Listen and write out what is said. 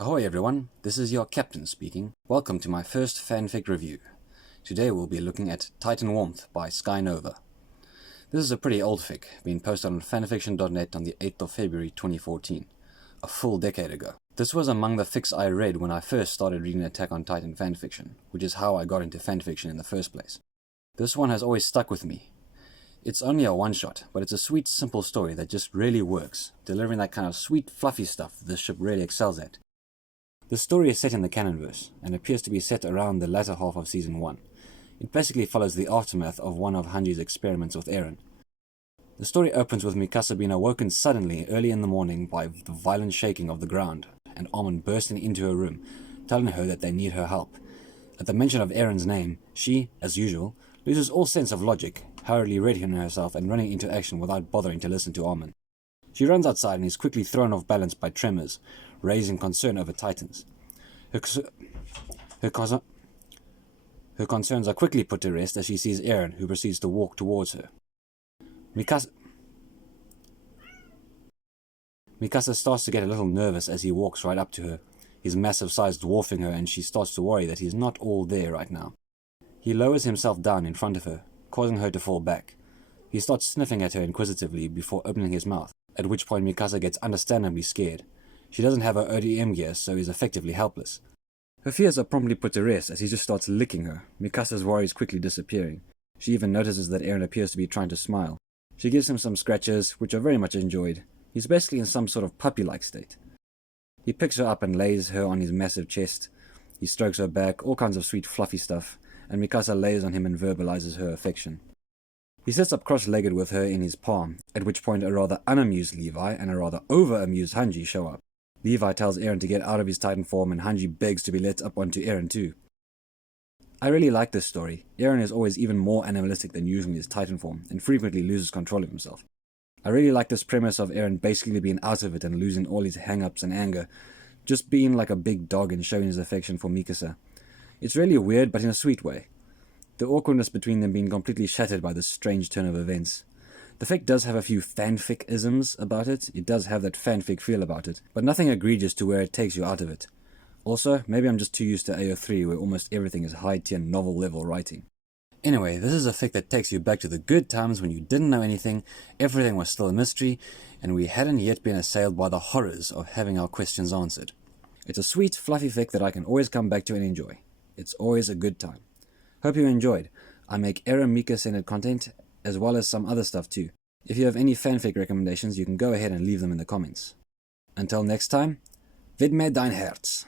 Ahoy everyone, this is your captain speaking. Welcome to my first fanfic review. Today we'll be looking at Titan Warmth by Sky Nova. This is a pretty old fic, being posted on fanfiction.net on the 8th of February 2014, a full decade ago. This was among the fics I read when I first started reading Attack on Titan fanfiction, which is how I got into fanfiction in the first place. This one has always stuck with me. It's only a one-shot, but it's a sweet, simple story that just really works, delivering that kind of sweet, fluffy stuff this ship really excels at. The story is set in the canonverse, and appears to be set around the latter half of Season 1. It basically follows the aftermath of one of Hanji's experiments with Eren. The story opens with Mikasa being awoken suddenly early in the morning by the violent shaking of the ground, and Armin bursting into her room, telling her that they need her help. At the mention of Eren's name, she, as usual, loses all sense of logic, hurriedly readying herself and running into action without bothering to listen to Armin. She runs outside and is quickly thrown off balance by tremors, raising concern over Titans. Her concerns are quickly put to rest as she sees Eren, who proceeds to walk towards her. Mikasa starts to get a little nervous as he walks right up to her, his massive size dwarfing her, and she starts to worry that he's not all there right now. He lowers himself down in front of her, causing her to fall back. He starts sniffing at her inquisitively before opening his mouth, at which point Mikasa gets understandably scared. She doesn't have her ODM gear, so is effectively helpless. Her fears are promptly put to rest as he just starts licking her, Mikasa's worries quickly disappearing. She even notices that Eren appears to be trying to smile. She gives him some scratches, which are very much enjoyed. He's basically in some sort of puppy-like state. He picks her up and lays her on his massive chest. He strokes her back, all kinds of sweet fluffy stuff, and Mikasa lays on him and verbalizes her affection. He sits up cross-legged with her in his palm, at which point a rather unamused Levi and a rather over-amused Hanji show up. Levi tells Eren to get out of his Titan form, and Hanji begs to be let up onto Eren too. I really like this story. Eren is always even more animalistic than usual in his Titan form, and frequently loses control of himself. I really like this premise of Eren basically being out of it and losing all his hang-ups and anger, just being like a big dog and showing his affection for Mikasa. It's really weird, but in a sweet way. The awkwardness between them being completely shattered by this strange turn of events. The fic does have a few fanfic-isms about it. It does have that fanfic feel about it, but nothing egregious to where it takes you out of it. Also, maybe I'm just too used to AO3 where almost everything is high-tier novel-level writing. Anyway, this is a fic that takes you back to the good times when you didn't know anything, everything was still a mystery, and we hadn't yet been assailed by the horrors of having our questions answered. It's a sweet, fluffy fic that I can always come back to and enjoy. It's always a good time. Hope you enjoyed. I make EreMika-centered content, as well as some other stuff too. If you have any fanfic recommendations, you can go ahead and leave them in the comments. Until next time, widme dein Herz.